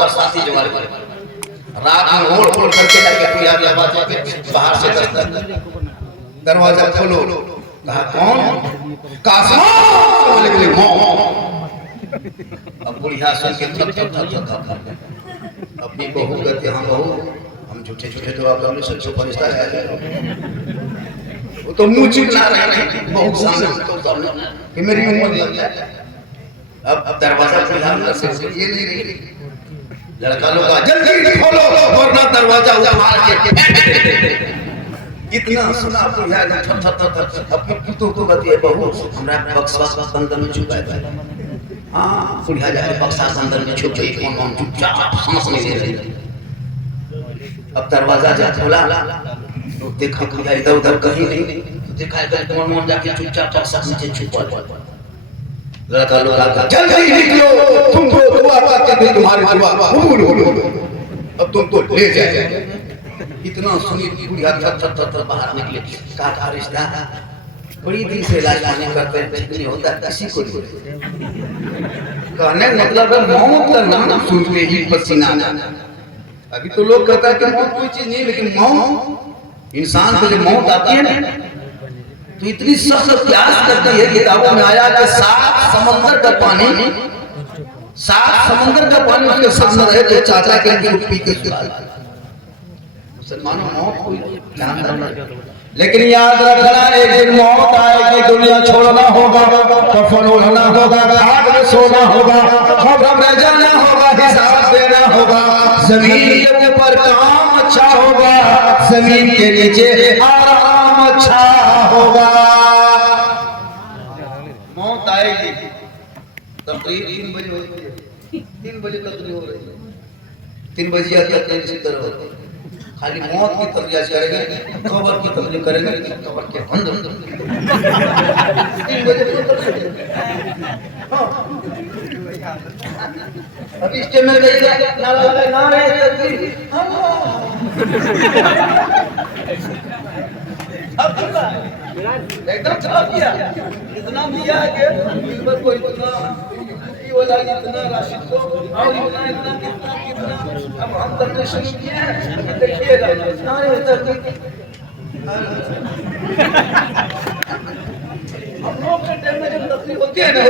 बरसाती जो रात में ओढ़ ओढ़ करके जाके पूजा दरवाजे पे बाहर से दरवाजा खोलो, कहा कौन? कासम बोले बोले मौ। अब बुढ़िया सुन के थप थप थप थप अपनी बहू कहते हाँ बहू हम झूठे झूठे तो आप हमने सच्चो फरिश्ता है वो तो मुंह चिकना रहे बहुत सामने तो कि मेरी उम्र लग जाए। अब दरवाजा खुला अंदर से ये नहीं रही, लड़का लोग जल्दी खोलो वरना दरवाजा उठा के इतना सुना बुढ़िया थप थप थप अपने पुतों को कहती है बहू हमरा बक्सा अंदर में छुपा है। हाँ बुढ़िया जाके बक्सा अंदर में छुप गई, कौन चुपचाप सांस नहीं ले रही। अब दरवाजा जब खोला तो देखा बुढ़िया इधर उधर कहीं नहीं, तो देखा कौन जाके चुपचाप बक्सा नीचे छुपा। लड़का लोग आकर जल्दी निकलो तुमको दुआ करते थे तुम्हारी दुआ कबूल हो, अब तुमको ले जाए। इतना सुनी बुढ़िया थप थप थप बाहर निकले, कहा रिश्ता बड़ी दिन से इलाज पानी करते हैं नहीं होता किसी को कहने मतलब है मौत का नाम सुनते ही पसीना। अभी तो लोग कहता है कि मौत कोई चीज नहीं, लेकिन मौत इंसान को जब मौत आती है ना तो इतनी सख्त प्यास करती है। किताबों में आया कि 7 समंदर का पानी उसके सामने रहे तो चाचा के पी के मुसलमानों मौत को ध्यान रखना, लेकिन याद रखना एक दिन मौत आएगी, दुनिया छोड़ना होगा, कफन ओढ़ना होगा, खाट में सोना होगा, खबर में जाना होगा, हिसाब देना होगा। जमीन के ऊपर काम अच्छा होगा, जमीन के नीचे आराम अच्छा होगा। मौत आएगी तकरीर 3 बजे होती है, 3 बजे तकरीर हो रही है, 3 बजे तकरीर इसी तरह होती है। खाली मौत की तकरीर करेंगे, खबर की तकरीर करेंगे, खबर के अंदर 3 बजे अभी स्टेज में गई नारा लगा नारे तकरीर एकदम चला दिया, इतना दिया कि पर कोई इतना वाला इतना राशिद को और इतना अब हम करने शुरू किए हैं। देखिएगा नारे तकरीर हम लोग के टाइम में जब तकरीर होती है ना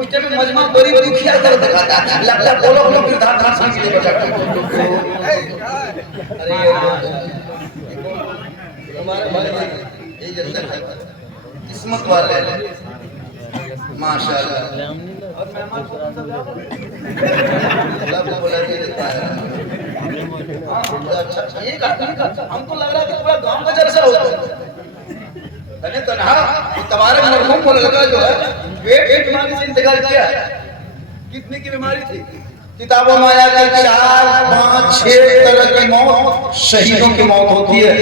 उस टाइम में मजमा बड़ी दुखिया कर दिखाता है, लगता है बोलो लोग किरदार भाषण के लिए बचाते हैं। अरे हमारे भाई ये जैसे किस्मत वाले माशाल्लाह और मेहमान को बोला देता है। अच्छा ये हमको लग रहा है कि पूरा गांव का जलसा होता है। तने तनहा तबारक मरहूम को लगा जो है पेट की बीमारी से इंतकाल किया। कितने की बीमारी थी? किताबों में आया कि 4, 5, 6 तरह की मौत शहीदों की मौत होती है।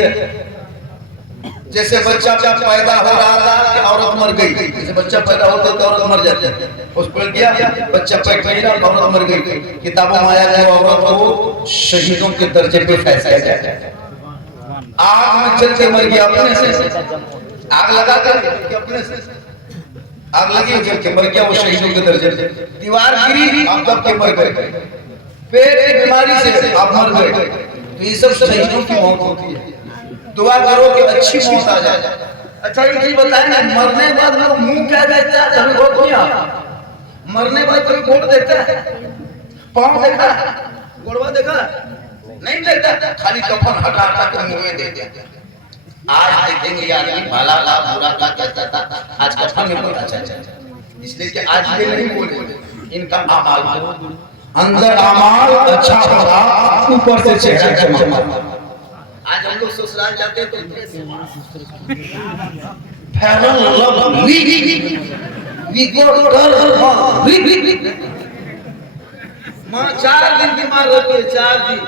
जैसे बच्चा जब पैदा हो रहा था कि औरत मर गई, जैसे बच्चा पैदा होता तो औरत मर जाती है, हॉस्पिटल गया बच्चा पेट में रहा औरत मर गई। किताबों में आया कि औरत को शहीदों के दर्जे पे फैसला किया जाए। आग में जल के मर गया अपने से, आग लगा कर अपने से आग लगी जल के मर गया, वो शहीदों के दर्जे पे। दीवार गिरी आप तब के मर गए, पेट की बीमारी से आप मर गए, तो ये सब शहीदों की मौत होती है। दुआ करो कि अच्छी मौत आ जाए। अच्छा एक चीज बताएं ना, मरने के बाद लोग मुंह क्या देता है? हमें वोट नहीं आता। मरने के बाद कोई वोट देता है? पांव देखा, गोड़वा देखा नहीं देखता, खाली कफन हटा हटा के मुंह में दे दिया। आज देखेंगे आदमी भला ला बुरा का कहता था, आज कफन में पता चल जाए। इसलिए कि आज ये नहीं बोले इनका अमाल अंदर अमाल अच्छा होगा, ऊपर से चेहरा चमकता। आज हम लोग ससुराल जाते हैं तो फेरन लवली वी गो मां 4 दिन बीमार होती है, 4 दिन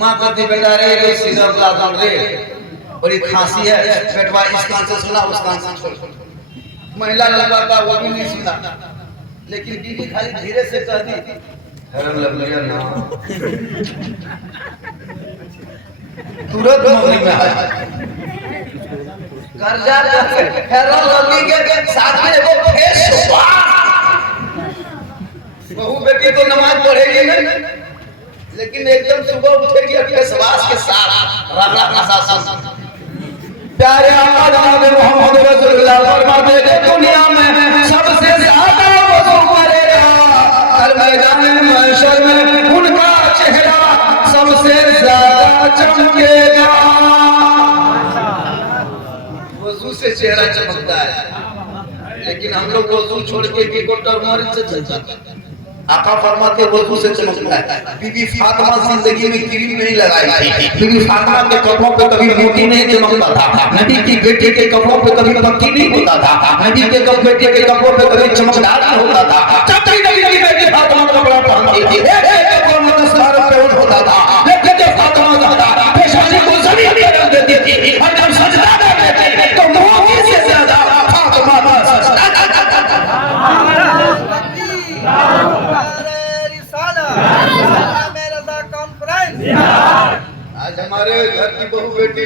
मां कहती बेटा रे सिरप ला दो रे, बड़ी खांसी है, पेटवा इस कान से सुना उस कान से छोड़। महिला लगा का वो भी नहीं सुना, लेकिन बीवी खाली धीरे से कह दी फेरन लवली ना तुरंत मगरी में आ कर्जा करके फेरन लवली के साथ में वो फेस वाश। बहू बेटी तो नमाज पढ़ेगी नहीं, लेकिन एकदम सुबह उठेगी अपने सवास के साथ रगड़ा प्रशासन प्यारे आका जनाब मोहम्मद रसूलुल्लाह फरमाते थे दुनिया में सबसे ज्यादा वजू करेगा कल मैदान महशर में उनका चेहरा सबसे ज्यादा चमकेगा। वजू से चेहरा चमकता है लेकिन हम लोग वजू छोड़ के टर्मरिक से चलते हैं। आका फरमाते वजू से चमकता है। बीबी फातिमा जिंदगी में क्रीम नहीं लगाई थी। बीबी फातिमा के कपड़ों पे कभी मोती नहीं चमकता था। नबी की बेटे के कपड़ों पे कभी पक्की नहीं होता था। नबी के बेटे के कपड़ों पे कभी चमकदार नहीं होता था। जब भी नबी की बेटी फातिमा कपड़ा पहनती थी एक कपड़ा में 10 बार पेड़ होता था। लेकिन जब फातिमा ज़हरा पेशानी को जमीन पे रख देती थी और जब सजदा करती थी तो मोती से ज्यादा फातिमा का सजदा आज हमारे घर की बहू बेटी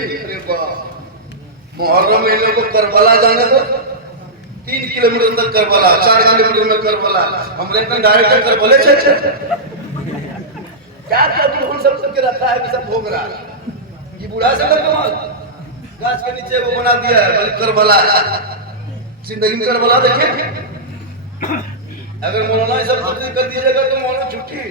मुहर्रम में लोगों को करबला जाने दो। 3 किलोमीटर तक करबला, 4 किलोमीटर में करबला। हमने अपने डायरेक्टर करबले चले क्या हम सब के रखा है कि सब भोग रहा है। ये बूढ़ा से कमाल गाछ के नीचे वो बना दिया है करबला। जिंदगी में करबला देखे अगर मौलाना सब तकलीफ कर दीजिएगा तो मौलाना छुट्टी।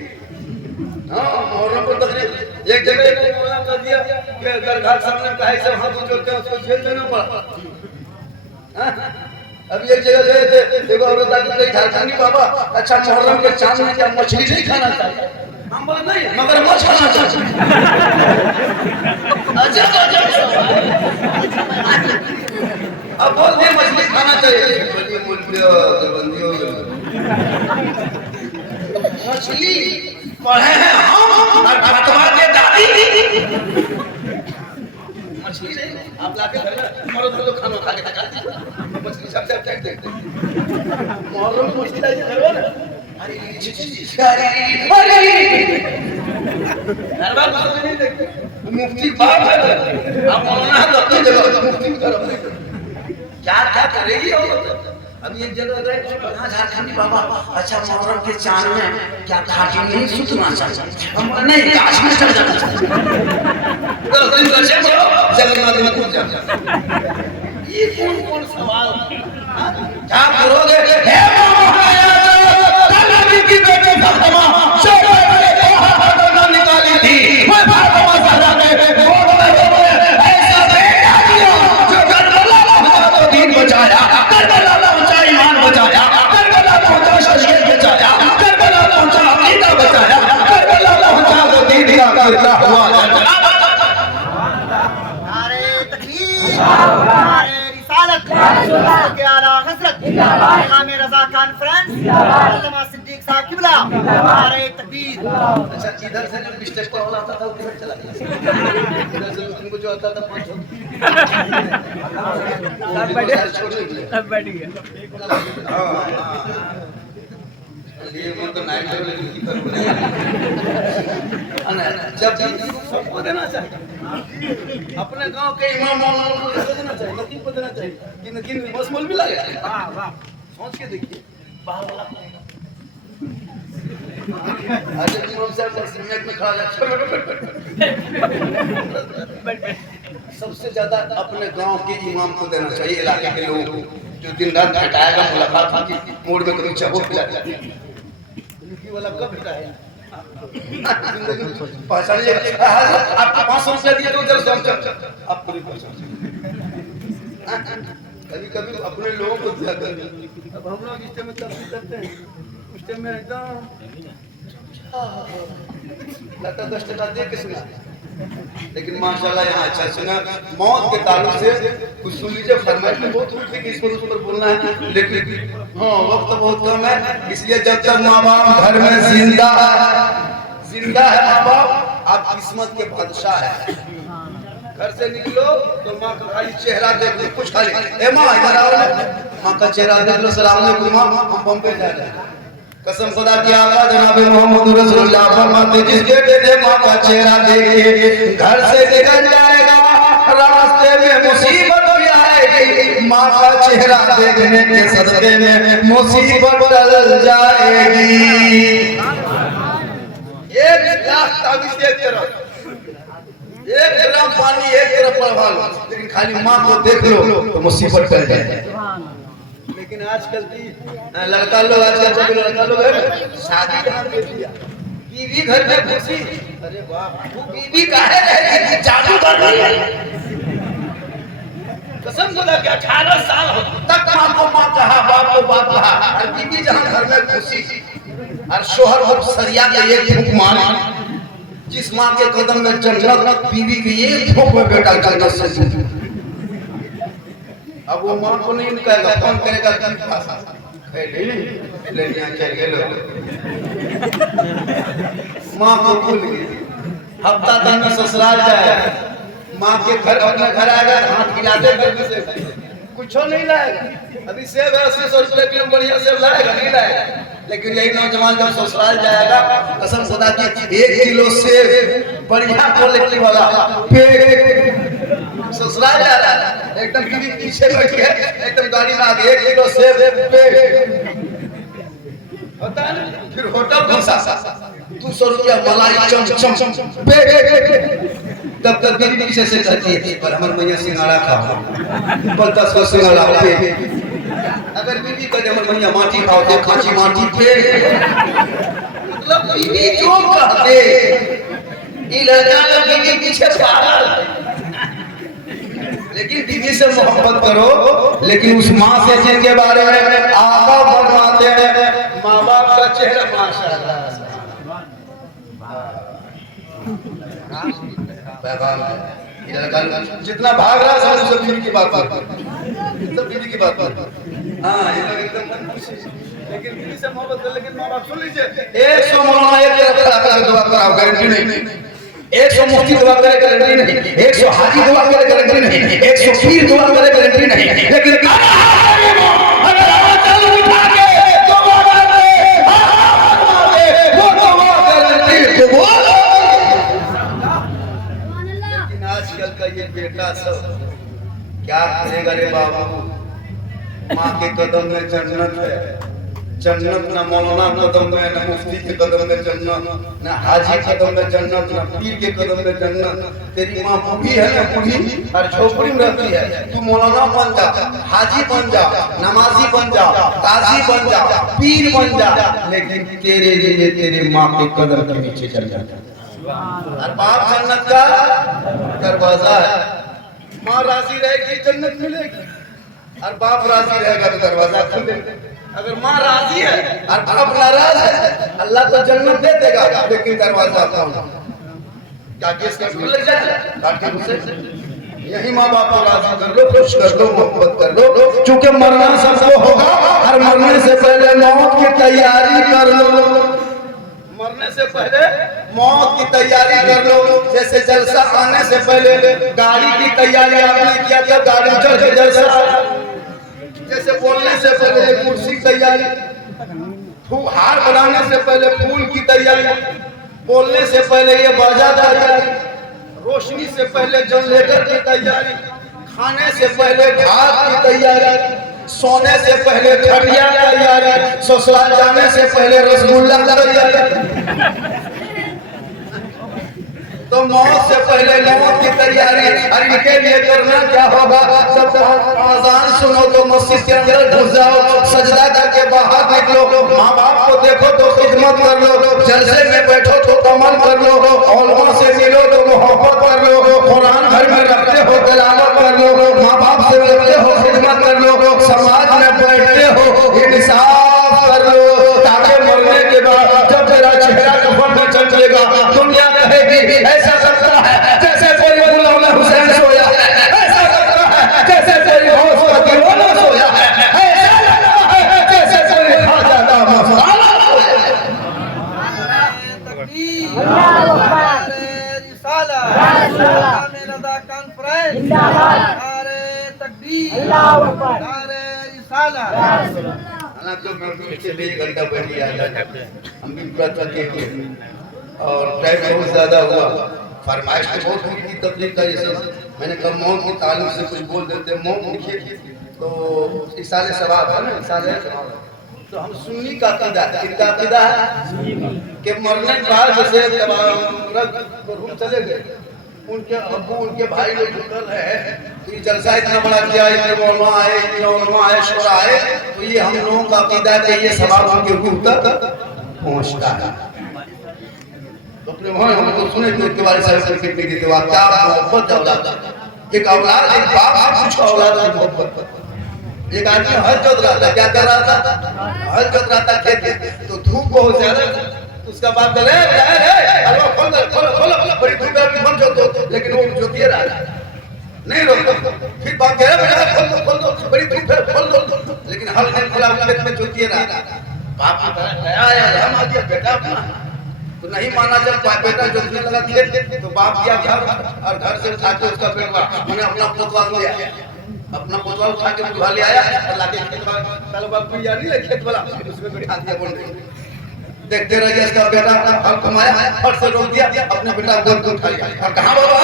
हाँ मौलाना को तकलीफ एक जगह एक मौलाना कर दिया कि अगर घाट सामने का है सब हाथ उठते हैं उसको जेल देना पड़ा। अब एक जगह गए थे देखो औरत आके कही झारखंडी बाबा अच्छा मुहर्रम के चांद में क्या मछली नहीं खाना चाहिए? हम बोले नहीं मगर मछ खाना चाहिए। अब बोल दिए मछली खाना चाहिए मछली पढ़े हैं हम तुम्हारे दादी मछली नहीं आप लाके घर में मरो तो खाना खा के खाते मछली सब टैग देखते मुहर्रम में मछली लाइए घर में अरे नरवा बात नहीं देखते मुफ्ती बाप है आप मौलाना तो अपनी जगह मुफ्ती की तरफ क्या क्या करेगी औरत। अभी एक जगह गए कहाँ झारखंडी बाबा अच्छा मुहर्रम के चांद में क्या खाटी नहीं सुतना चाहिए? हम नहीं काश में चल जाना चाहिए। 10 दिन का चेक जगन्नाथ में कूद जाना। ये कौन सवाल क्या करोगे? हे नबी की बेटी फातिमा निकाली थी मैं फातिमा ज़हरा ने ऐसा बेटा दिया जो करबला को दीन बचाया करबला पहुंचा ईमान बचाया करबला पहुंचा शरीयत बचाया करबला पहुंचा अकीदा बचाया करबला पहुंचा वो दीन का करता हुआ नारे तकबीर नारे रिसालत के आला हज़रत इमाम रज़ा कॉन्फ्रेंस अल्लामा सिद्दीक साहब किबला नारे तकबीर। अच्छा इधर से जो मिस्टेक को वाला आता था उधर चला गया इधर से उनको जो आता था 5 सब बैठ गया। हां ये वो तो नाइट लेवल की कर जब सबको देना चाहिए अपने गांव के इमाम मौलाना को देना चाहिए नकीब को देना चाहिए कि नकीब बस मोल मिला गया। वाह वाह सोच के देखिए वाह वाह आज इमाम साहब सिमट में खड़ा है सबसे ज्यादा अपने गांव के इमाम को देना चाहिए इलाके के लोगों को जो दिन रात हटाएगा मुलाकात की मोड़ में कभी चाहो खिलाता वाला कब हटाएगा पहचानिए आपको 500 रुपया दिया तो उधर से आपको नहीं पहचान कभी कभी अपने लोगों को दिया कर। अब हम लोग इस टाइम में तफसील करते हैं उस टाइम में एकदम लगता 10 टका दे के सुना लेकिन माशाल्लाह यहाँ अच्छा सुना। मौत के ताल्लुक से कुछ सुन लीजिए फरमाइश में बहुत हुई कि इसको उस पर बोलना है लेकिन हाँ वक्त बहुत कम है इसलिए जब तक माँ बाप घर में जिंदा है माँ बाप आप किस्मत के बादशाह है। घर से निकलो तो माँ का खाली चेहरा देख लो कुछ खाली ए माँ इधर आओ माँ का चेहरा देख लो सलाम अलैकुम माँ हम बम्बई जा रहे हैं। कसम खुदा की आका जनाब मोहम्मद रसूलुल्लाह फरमाते जिस बेटे माँ का चेहरा देखे घर से निकल जाएगा रास्ते में मुसीबत भी आएगी माँ का चेहरा देखने के सदके में मुसीबत टल जाएगी। 1 लाख ताबीज एक तरफ, 1 ग्राम पानी एक तरफ प्रवाह लो, लेकिन खाली माँ को देख लो तो मुसीबत टल जाए। लेकिन आजकल की लड़का लोग, आजकल सभी लड़का लोग है शादी जहाँ दे दिया, बीवी घर में घुसी, अरे वाह वो बीवी काहे रहेगी, जादू कर रही है। कसम खुदा के 18 साल हो तक माँ को माँ कहा, बाप को बाप कहा, और बीवी जहाँ घर में घुसी और शोहर और सरिया के एक फूंक मारी, जिस माँ के कदम में जन्नत, बीवी के एक फूंक में बेटा जन्नत से दूर। अब वो माँ को नहीं कहेगा, कौन करेगा माँ को भूल गई, हफ्ता दिन में ससुराल जाए, माँ के घर अपने घर आएगा, हाथ खिलाते घर से कुछ नहीं लाएगा। अभी सेब है 80 रुपए किलो, बढ़िया सेब लाएगा नहीं लाएगा। लेकिन यही नौजवान जब ससुराल जाएगा, कसम खुदा की 1 किलो सेब बढ़िया क्वालिटी वाला ससुराल जा रहा है, एकदम बीवी पीछे बैठी है, एकदम गाड़ी में आगे 1 किलो सेब होता है ना। फिर होटल घुसा 200 रुपया मलाई चमचम तब तक बीवी पीछे से कहती है पर हमर मैया सिंगाड़ा खाओ, पर 10 को सिंगाड़ा पे। अगर बीवी कहे हमर मैया माटी खाओ तो खांची माटी पे, मतलब बीवी जो कहते ये लड़का तो बीवी पीछे पागल। लेकिन बीवी से मोहब्बत करो, लेकिन उस माँ से जिनके बारे में आका फरमाते हैं माँ बाप का चेहरा माशाअल्लाह पैगाम है। ये लड़का जितना भाग रहा है सब बीवी की बात पर, सब बीवी की बात पर। हाँ ये लोग एकदम लेकिन बीवी से मोहब्बत कर, लेकिन माँ बाप सुन लीजिए 100 मौलाना एक तरफ दुआ कराओ गारंटी नहीं, 100 मुफ्ती दुआ करे गारंटी नहीं, 100 हाजी दुआ करे गारंटी नहीं, 100 पीर दुआ करे गारंटी नहीं, लेकिन अगर आवाज उठा के दुआ करे वो दुआ गारंटी तो बोलो। लेकिन आजकल का ये बेटा सब क्या करेगा रे बाबू, माँ के कदम में जन्नत है, जन्नत ना मौलाना कदम में, ना मुफ्ती के कदम में जन्नत, ना हाजी कदम में जन्नत, ना पीर के कदम में जन्नत। तेरी माँ बूढ़ी है ना बूढ़ी और झोपड़ी में रहती है, तू मौलाना बन जा, हाजी बन जा, नमाजी बन जा, काजी बन जा, पीर बन जा, लेकिन तेरे लिए तेरे माँ के कदम के नीचे चल जा। और बाप जन्नत का दरवाजा है, माँ राजी रहेगी जन्नत मिलेगी, और बाप राजी रहेगा तो दरवाजा खुलेगा। अगर माँ राजी है और बाप नाराज है, अल्लाह तो जन्नत दे देगा लेकिन दरवाजा कौन क्या केस का खुल जाए काट के घुसे। यही माँ बाप को राजी कर लो, खुश कर लो, मोहब्बत कर लो, क्योंकि मरना सबको होगा और मरने से पहले मौत की तैयारी कर लो, मरने से पहले मौत की तैयारी कर लो। जैसे जलसा आने से पहले गाड़ी की तैयारी आपने किया था, गाड़ी चढ़ के जलसा, जैसे बोलने से पहले कुर्सी की तैयारी, हार बनाने से पहले फूल की तैयारी, बोलने से पहले ये बाजा तैयारी, रोशनी से पहले जनरेटर की तैयारी, खाने से पहले भात की तैयारी, सोने से पहले खटिया तैयारी, ससुराल जाने से पहले रसगुल्ला तैयारी। तो मौत से पहले मौत की तैयारी, और इनके लिए करना क्या होगा, सब आजान सुनो तो मस्जिद के अंदर घुस जाओ, सजदा करके बाहर निकलो, माँ बाप को देखो तो खिदमत कर लो, जलसे में बैठो तो अमल कर लो, औलमा से मिलो तो मोहब्बत कर लो, कुरान घर में रखते हो तिलावत कर लो, माँ बाप से मिलते हो खिदमत कर लो, समाज में बैठते हो इंसाफ कर लो, ताकि मरने के बाद जब तेरा चेहरा कफन में चमकेगा दुनिया कहेगी ऐसा करता है जैसे कोई गुलाम हुसैन सोया है, ऐसा करता है जैसे कोई गौस का दीवाना सोया है, ऐसा लगता है जैसे कोई खाजा का मसाला सोया है। तकबीर, अल्लाहू अकबर, रिसालत, मेरा कॉन्फ्रेंस जिंदाबाद, नारे तकबीर, अल्लाहू अकबर, नारे रिसालत। हालांकि मैं पीछे 1 घंटा बैठ गया, हम भी पूरा थके थे और टाइम बहुत ज्यादा हुआ, फरमाइश तो बहुत हुई थी तकलीफ का। जैसे मैंने कहा मौत के ताल्लुक से कुछ बोल देते, मौत लिखिए तो इसाले सवाब है ना, इसाले सवाब। तो हम सुन्नी का अकीदा है, किसका अकीदा है? कि मरने के बाद जैसे मरहूम चले गए, उनके अब्बू उनके भाई लोग जुटल है, तो ये जलसा इतना बड़ा किया, इतने मौलवा आए, इतने उलमा आए, शोरा आए, तो ये हम लोगों का अकीदा है ये सवाब उनके ऊपर तक पहुंचता है। तो अपने वहां हम लोग सुने के बारे में कितनी की दुआ, क्या मोहब्बत औलाद, एक औलाद एक बाप से कुछ औलाद की मोहब्बत। एक आदमी हल जोत रहा था, क्या कर रहा था, हल जोत रहा था खेत में, तो धूप बहुत ज्यादा, उसका बाप बोले खोलो बड़ी धूप है मन जोतो, लेकिन वो जोतिए रहा नहीं रोको, फिर बाप कह रहा खोल दो बड़ी धूप है खोल दो, लेकिन हल नहीं खोला, खेत में जोतिए रहा। बाप गया रहम आ गया बेटा अपना, तो नहीं माना। जब बेटा जोतने लगा खेत तो बाप गया घर और घर से उठा के उसका बेटा मैंने अपना पोतवा लिया, अपना पोतवा उठा के बुझा ले आया और लाके खेत में कल बाप या नहीं ले खेत वाला उसमें बैठा दिया बोल रहे। देखते रह गया इसका बेटा हल कमाया और से रोक दिया, अपने बेटा गोद को उठा लिया और कहां बाबा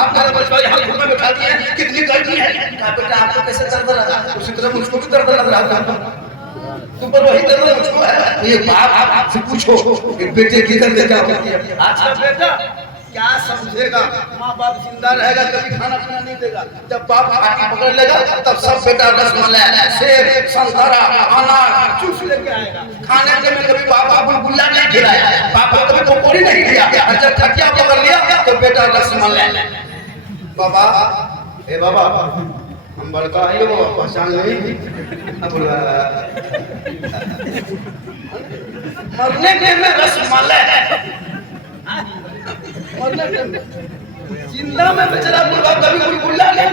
आप मेरा बचवा यहां घूम में बैठा दिए, कितनी गर्मी है। कहा बेटा आपको कैसे दर्द लगा, उसी तरह मुझको भी दर्द लग रहा था, तुम पर वही दर्द मुझको है। ये बाप आपसे पूछो कि बेटे की दर्द क्या होती है। अच्छा बेटा क्या समझेगा, माँ बाप जिंदा रहेगा कभी खाना पीना नहीं देगा, जब बाप हाथी पकड़ लेगा तब सब बेटा रसमलाई सेब संतरा अनार चूस लेके आएगा। खाने के में कभी बाप बुलबुला नहीं खिलाया, बाप कभी पकौड़ी नहीं दिया, और जब खटिया पकड़ लिया तो बेटा रसमलाई। बाबा ए बाबा हम बड़का है वो पहचान नहीं, मरने के में रसमलाई, जिंदा में बेचारा बुढ़ा कभी बुलबुला नहीं,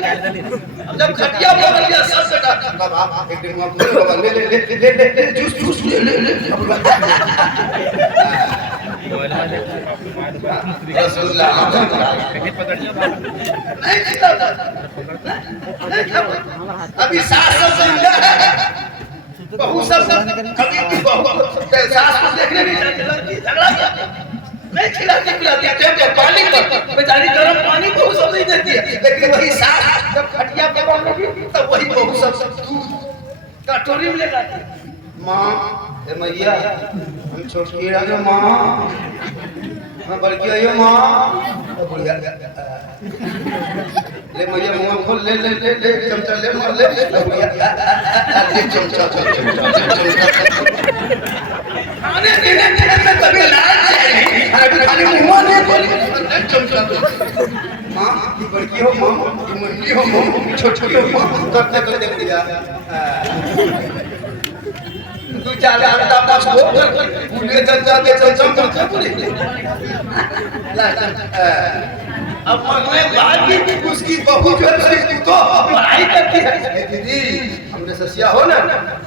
जब खटिया पकड़ लिया सब बेटा बाबा एक दिन वहां बाबा ले जूस ले रसगुल्ला नहीं खिला, अभी सास सब जिंदा है, बहू सब कभी बहू सास को देखने नहीं जाती, झगड़ा नहीं खिलाती पिलाती, पानी बेचारी गर्म पानी बहू सब नहीं देती है, लेकिन वही सास जब खटिया पकड़ लेगी तब वही बहू सब दूध कटोरी में ले जाती। माँ ए मैया हम छोटी रहो माँ, मैं बड़की आइयो माँ, बुढ़िया ले मैया मुंह खोल ले चमचा ले मार ले बुढ़िया चमचा खाने पीने में कभी लाज चाहिए, अभी खाली मुंह नहीं खोली चमचा माँ की बड़की हो माँ की मुंडी हो माँ छोटी हो माँ करते करते दिया तू चार आटा पास हो पूरे चमचा पूरी अब मरने बाद भी उसकी बहू जो है तो पढ़ाई करती है। दीदी हमने ससिया हो ना,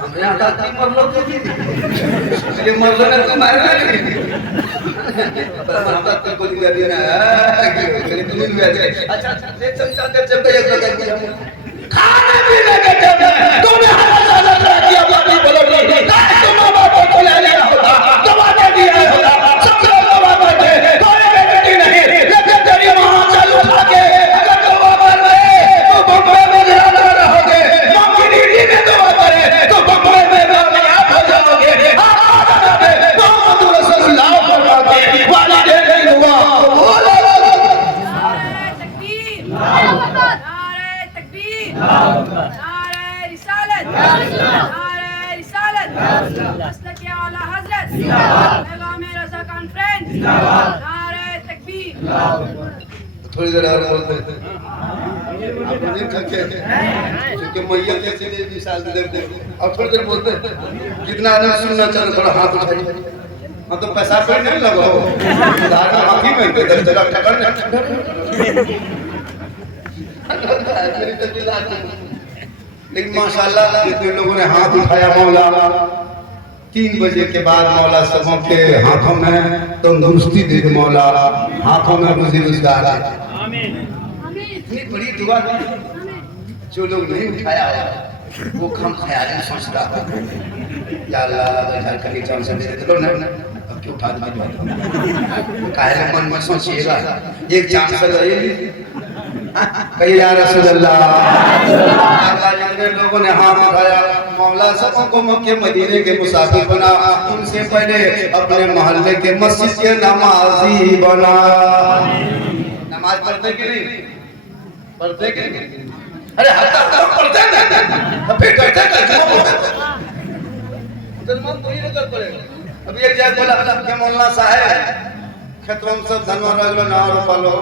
हमने आटा की मर लो दीदी, इसलिए मर लो ना तुम मारना नहीं, पर माता तो कोई दिया ना मेरी तुम भी दे। अच्छा ले चमचा दे जब एक लगा दिया खाने पीने के टाइम तूने हमारा ज्यादा किया बात बोलो नहीं, तुम बाप को ले लिया होता दबा दे दिया होता, सब लोग दबा दे कोई बेटी नहीं, लेकिन तेरी मां चल उठा के अगर दुआ कर रहे तो बम्बई में ज्यादा रहोगे, मां की नीति में दुआ करे तो बम्बई में कामयाब हो जाओगे। तो मधुर सल्लल्लाहु अलैहि वालिदैन की दुआ बोलो तकबीर, नारे तकबीर, नारे रिसालत, नारे रिसालत, मस्तक आला हजरत, पैगाम रज़ा कॉन्फ्रेंस, नारे तकबीर। थोड़ी देर और बोलते हैं अपने थके क्योंकि मैया कैसे ले मिसाल दे दे और थोड़ी देर बोलते हैं कितना आदमी सुनना चाहते थोड़ा हाथ उठाइए, मतलब पैसा पे नहीं लगो उधार में हाथी में 10 जगह ठकर लेकिन माशाल्लाह जितने लोगों ने हाथ उठाया मौला 3 बजे के बाद मौला सबों के हाथों में तंदुरुस्ती दे दे मौला, हाथों में रोजी रोजगार दे। आमीन। इतनी बड़ी दुआ जो लोग नहीं उठाया वो कम ख्याल में सोचता या अल्लाह घर का नीचे हमसे दे दे ना, अब क्यों उठा दे काहे मन में सोचिएगा एक चांस है कहीं या रसूल अल्लाह, लोगों ने हाथ उठाया मौला सबको मक्के मदीने के मुसाफिर बना, उनसे पहले अपने मोहल्ले के मस्जिद के नमाजी बना। नमाज पढ़ते कि नहीं? पढ़ते कि नहीं? अरे हत्ता पढ़ते हैं, फिर करते मुसलमान तो ये कर पड़ेगा। अभी एक जगह बोला कि मौलाना साहब खेतों में सब धनवा रगलो ना रोपा लो,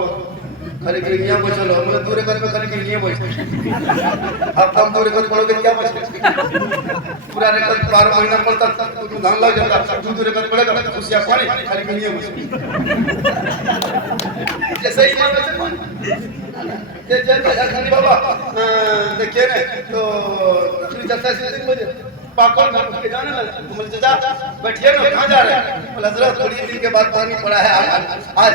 खाली गिरनिया बचलो, मतलब दूर कर में खाली गिरनिया बच। अब कम दूर कर पड़ोगे क्या बचे? पूरा रेकॉर्ड 12 महीना पड़ता तो धान लग जाता, दूर कर पड़ेगा खुशियां पानी खाली गिरनिया बच। जैसे ही मान वैसे पानी। ये जैसे खाली बाबा देखिए ना तो अपनी जलसा से मुझे पाकोल में उसके जाने लगा, मुझे जा बैठिए ना, कहाँ जा रहे हैं? बोला हजरत थोड़ी दिन के बाद पानी पड़ा है, आज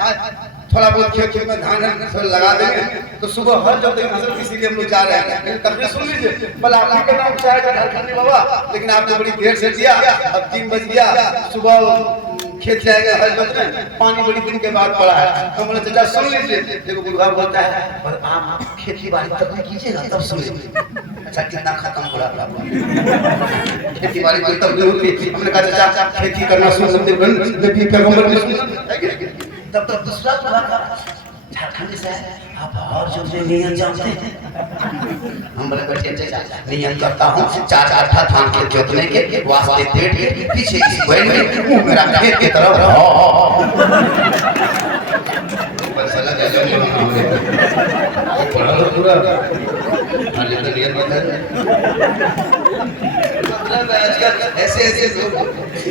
थोड़ा बहुत खेत में धान लगा देंगे तो सुबह हर जब तक हजरत इसीलिए हम लोग जा रहे हैं। तब सुन लीजिए, बोला आपका नाम चाहेगा झारखंडी बाबा, लेकिन आपने बड़ी देर से दिया, अब 3 बज गया, सुबह खेत जाएगा हर वक्त में, पानी बड़ी दिन के बाद पड़ा है। हम बोले चाचा सुन लीजिए, देखो बुढ़ा बोलता है पर आप खेती बाड़ी तब कीजिएगा तब सुन लीजिए। अच्छा कितना खत्म हो रहा था खेती बाड़ी तो तब नहीं होती। हमने कहा चाचा खेती करना सुन नबी पैगंबर ने सुना, तब तक दूसरा बुढ़ा था झारखंड से आप और जो नियम जानते हैं? हम बोले बैठे चाचा नियम करता हूँ 4 आठा धान के जोतने के वास्ते पेट के पीछे इस बैल में मुंह मेरा खेत की तरफ बस अलग पढ़ा लो पूरा हाले तो नियम बता ऐसे ऐसे लोग।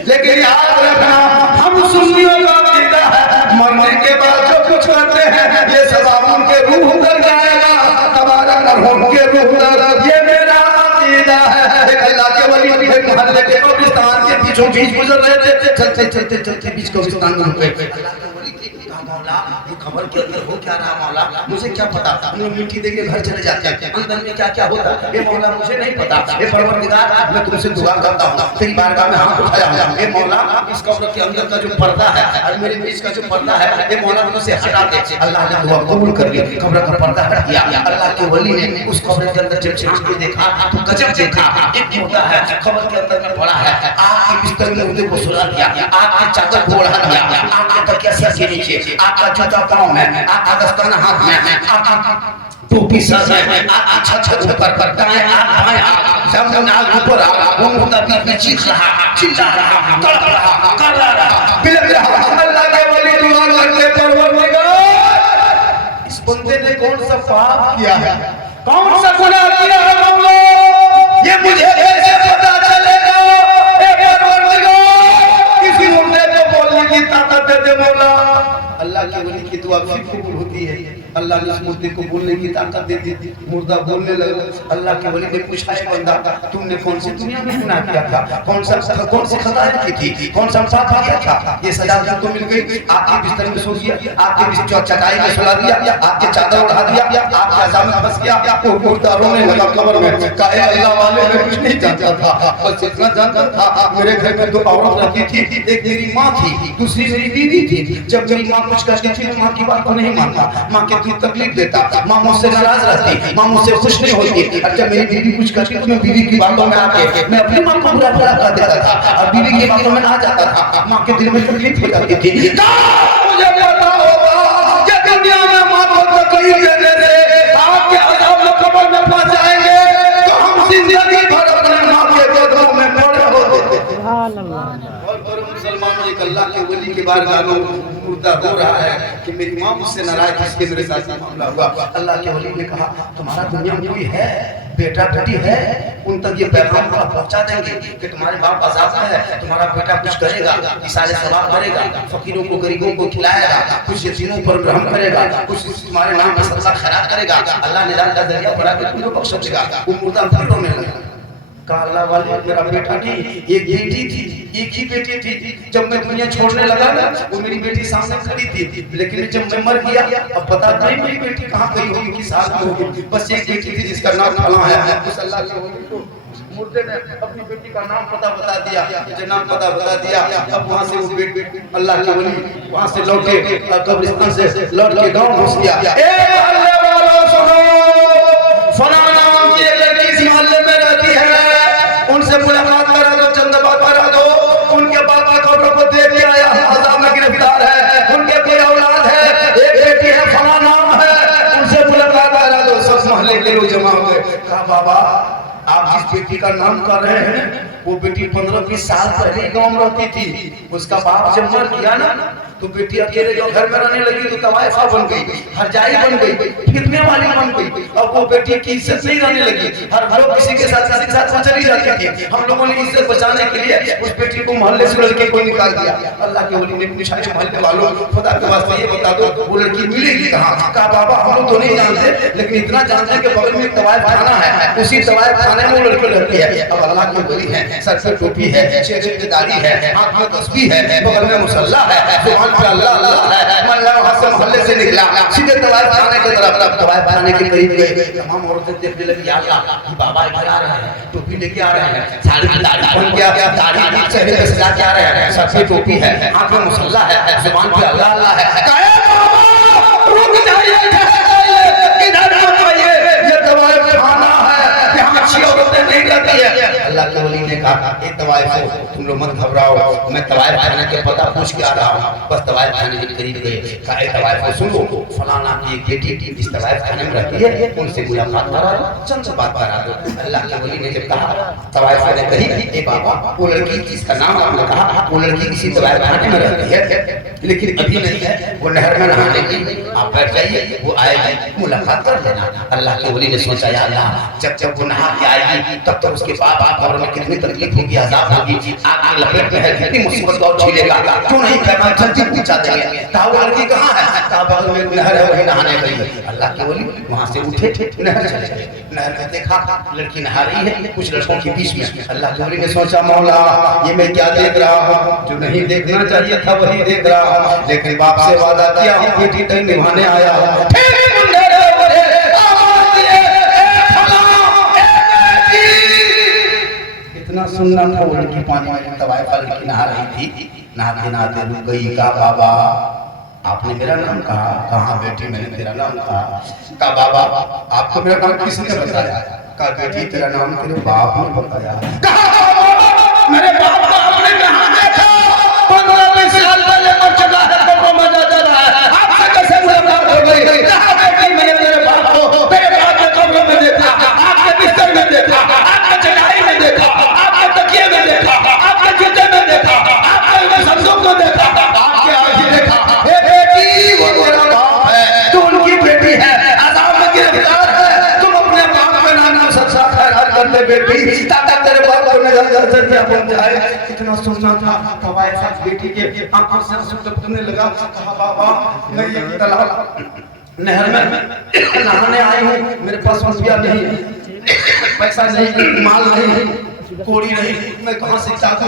लेकिन याद रखना हम सुन्नियों का अकीदा है मरने के बाद जो कुछ करते हैं ये सब उनके रूह उतर जाएगा, हमारा मरहूम के रूह उतर, ये मेरा अकीदा है। एक अल्लाह के वली एक मोहल्ले के कब्रिस्तान के बीचों बीच गुजर रहे थे, चलते चलते चलते बीच कब्रिस्तान में रुक गए। मौला ये खबर के अंदर हो क्या रहा मौला, मुझे क्या पता। हम मिट्टी दे के घर चले जाते हैं, अंदर में क्या क्या होता है ये मौला मुझे नहीं पता। ये परवरदिगार मैं तुमसे दुआ करता हूँ तेरी बारगाह में हाथ उठाया हूँ, ये मौला इस कब्र के अंदर का जो पर्दा है और मेरे बीच का जो पर्दा है ये मौला मुझसे हटा दे। अल्लाह ने दुआ कबूल कर ली, कब्र का पर्दा हट गया। अल्लाह के वली ने उस कब्र के अंदर जब झांक के देखा तो गजब देखा, एक मुर्दा है कब्र के अंदर में पड़ा है, आग के बिस्तर में मुर्दे को सुला दिया, आग के चादर को ओढ़ा दिया, आग के तकिया सर के नीचे, आग का जूता पाँव में, आग का दस्ताना हाथ में, आग का टोपी सर में, आग छत ऊपर पर दाएं आग बाएं आग, जमीन आग ऊपर आग, वो मुर्दा बीच में चीख रहा, चिल्ला रहा, तड़प रहा, कर रहा, बिलख रहा। अल्लाह के वली दुआ करते परवरदिगार इस बंदे ने कौन सा पाप किया है, कौन सा गुनाह किया है मौला, ये मुझे कैसे पता चलेगा? ए परवरदिगार किसी मुर्दे को बोलने की ताकत दे दे मौला। अल्लाह के वली की दुआ फिर कबूल होती है। अल्लाह ने उस मुर्दे को बोलने की ताकत दे दी, मुर्दा बोलने लगा। अल्लाह के वली ने पूछा है बंदा तुमने कौन सी दुनिया में गुनाह किया था, कौन सी खता की थी, कौन सा पाप किया था, ये सजा तुमको मिल गई। आपके बिस्तर में सो गया, आपके बिस्तर चटाई में सुला दिया, आपके चादर उड़ा दिया, आपके अज़ाम में फंस गया, वो मुर्दा रोने लगा कब्र में। कहे अल्लाह वाले मैं कुछ नहीं जानता था, बस इतना जानता था मेरे घर में 2 औरत रहती थी, एक मेरी माँ थी, दूसरी मेरी बीवी थी। जब मेरी माँ कुछ कहती थी माँ की बात को नहीं मानता, माँ के तकलीफ देता, माँ मुझसे नाराज रहती, माँ मुझसे खुश नहीं होती। और जब मेरी बीवी कुछ कहती तो मैं बीवी की बातों में आके मैं अपनी माँ को बुरा भला कर देता था और बीवी की बातों में आ जाता था, माँ के दिल में तकलीफ हो जाती थी। मुझे पता होगा कि दुनिया में माँ को तकलीफ देने से आपके अज़ाब में कब्र में फंस जाएंगे तो हम जिंदगी भर अपने माँ के कदमों में पड़े होते। सुभान अल्लाह। और मुसलमानों एक अल्लाह के वली के बारगाह में मुर्दा रो रहा है कि मेरी माँ मुझसे नाराज थी इसलिए मेरे साथ मामला हुआ। अल्लाह के वली ने कहा तुम्हारा दुनिया में कोई है, बेटा बेटी है, उन तक ये पैगाम पहुंचा देंगे कि तुम्हारे बाप आजाद है, तुम्हारा बेटा कुछ करेगा, इशारे सवाल करेगा, फकीरों को गरीबों को खिलाएगा, कुछ यतीमों पर रहम करेगा, कुछ तुम्हारे नाम पर सदका खैरात करेगा। अल्लाह ने का जरिया बना के तुमको बख्श देगा। वो मुर्दा फिर रोने लगा। कहा अल्लाह वाले मेरा बेटा नहीं, एक बेटी थी, एक ही बेटी थी। जब मैं दुनिया छोड़ने लगा ना वो मेरी बेटी सामने खड़ी थी, लेकिन जब मैं मर गया अब पता नहीं मेरी बेटी कहाँ गई होगी, किस हाल में होगी। बस एक बेटी थी जिसका नाम फलां है। उस अल्लाह के वली को मुर्दे ने अपनी बेटी का नाम पता बता दिया, जो नाम पता बता दिया। अब वहाँ से वो बेटी अल्लाह के वली वहाँ से लौटे, कब्रिस्तान से लौट के गाँव घुस गया। अल्लाह वालों सुनो, फलां नाम की लड़की इस मोहल्ले में रहती है, उनसे उनसे मुलाकात करा दो, चंद बात करा दो। उनके बाप की खबर को देख के आया, अज़ाब में गिरफ्तार है, उनके कोई औलाद है, एक बेटी है, फला नाम है, उनसे मुलाकात करा दो। सब मोहल्ले के लोग जमा हो गए। कहा बाबा आप जिस बेटी का नाम कर रहे हैं वो बेटी 15-20 साल पहले गांव में रहती थी। उसका बाप जब मर गया ना तो बेटी अकेले जो घर में रहने लगी तो तवाइफा बन गई, हरजाई बन गई, फिरने वाली बन गई। अब वो बेटी की इज्जत नहीं रहने लगी, हर लोग किसी के साथ चली जाती थी। हम लोगों ने इज्जत बचाने के लिए उस बेटी को मोहल्ले से लड़के को निकाल दिया। अल्लाह के वली ने पूछा मोहल्ले वालों खुदा के वास्ते ये बता दो वो लड़की मिलेगी कहाँ? कहा बाबा हम लोग तो नहीं जानते, लेकिन इतना जानते कि बगल में तवाइफ खाना है, उसी तवाइफ खाने में वो लड़की रहती है। अब अल्लाह के वली है, सर पे टोपी है, चेहरे पे दाढ़ी है, हाथ में तस्बीह है, बगल में मुसल्ला है, जुबान पे अल्लाह अल्लाह है। अल्लाह हसन मोहल्ले से निकला, सीधे तवाइफ खाने की तरफ, तवाइफ खाने के करीब गए। तमाम औरतें देखने लगी, या अल्लाह ये बाबा इधर आ रहे हैं, टोपी लेके आ रहे हैं, साड़ी दाढ़ी बन गया, दाढ़ी चेहरे पे सजा के आ रहे हैं, सर पे टोपी है, हाथ में मुसल्ला है, जुबान पे अल्लाह अल्लाह है। कहे बाबा रुक जाइए, इधर मत आइए, ये तवाइफ खाना है, यहाँ अच्छी औरतें नहीं रहती है। अल्लाह के वली ने कहा ये तवाइफ हो, तुम लोग मत घबराओ, मैं तवाइफ खाने के पता पूछ के आ रहा हूँ। बस तवाइफ खाने के करीब गए, कहा तवाइफ सुन लो, फलाना की एक बेटी इस तवाइफ खाने में रहती है, उनसे मुलाकात करा दो, चंद से बात करा दो। अल्लाह के वली ने जब कहा, तवाइफ ने कही ए बाबा वो लड़की जिसका नाम आपने कहा वो लड़की इसी तवाइफ खाने में रहती है, लेकिन अभी नहीं है, वो नहर में नहाने की, आप बैठ जाइए, वो आएगी, मुलाकात कर लेना। अल्लाह के वली ने सोचा या अल्लाह जब वो नहा के आएगी तब तक उसके बाप कब्र में कितनी तकलीफ होगी, अज़ाब होगी, आग की लपेट में है, कितनी मुसीबत को झेलेगा। क्यों नहीं कहना जल्दी पूछा देंगे। कहा वो लड़की कहाँ है? कहा बगल में एक नहर है, वही नहाने गई। अल्लाह के वली वहां से उठे, नहर चले गए। नहर में देखा लड़की नहा रही है कुछ लड़कों के बीच में। अल्लाह के वली ने सोचा मौला ये मैं क्या देख रहा हूँ, जो नहीं देखना चाहिए था वही देख रहा हूँ, लेकिन बाप से वादा किया बेटी तक निभाने आया हूँ। इतना सुनना था वो लड़की पानी में तवाइफ लड़की नहा रही थी, नहाते नहाते रुक गई। कहा बाबा आपने मेरा नाम कहा? कहा बेटी मैंने तेरा नाम कहा बाबा आपको मेरा नाम किसने बताया? कहा बेटी तेरा नाम तेरे बाप ने बताया। कहा मेरे बाप को आपने कहाँ देखा? 15-20 साल पहले मर चुका है, कब्र में जा रहा है, आपसे कैसे मुलाकात हो गई? कहा बेटी मैंने तेरे बाप को तेरे बाप के कब्र में देखा, आपके बिस्तर में देखा, आपके चटाई में देखा, आपके तकिए में देखा, आपके जूते में देखा, आपके संदूक में देखा, आपके आगे देखा। हे बेटी वो तेरा बाप है, तू उनकी बेटी है, अज़ाब में गिरफ्तार है, तुम अपने बाप के नाम सच्चा खैरात कर ले बेटी, ताकि तेरे बाप को नजर से क्या बन जाए। कितना सुनना था तवाइफ बेटी के आंखों से आंसू टपकने लगा। कहा बाबा मैं ये तालाब नहर में नहाने आई हूँ, मेरे पास रुपया नहीं, पैसा नहीं, माल नहीं, कोड़ी नहीं, मैं कहाँ से चाहता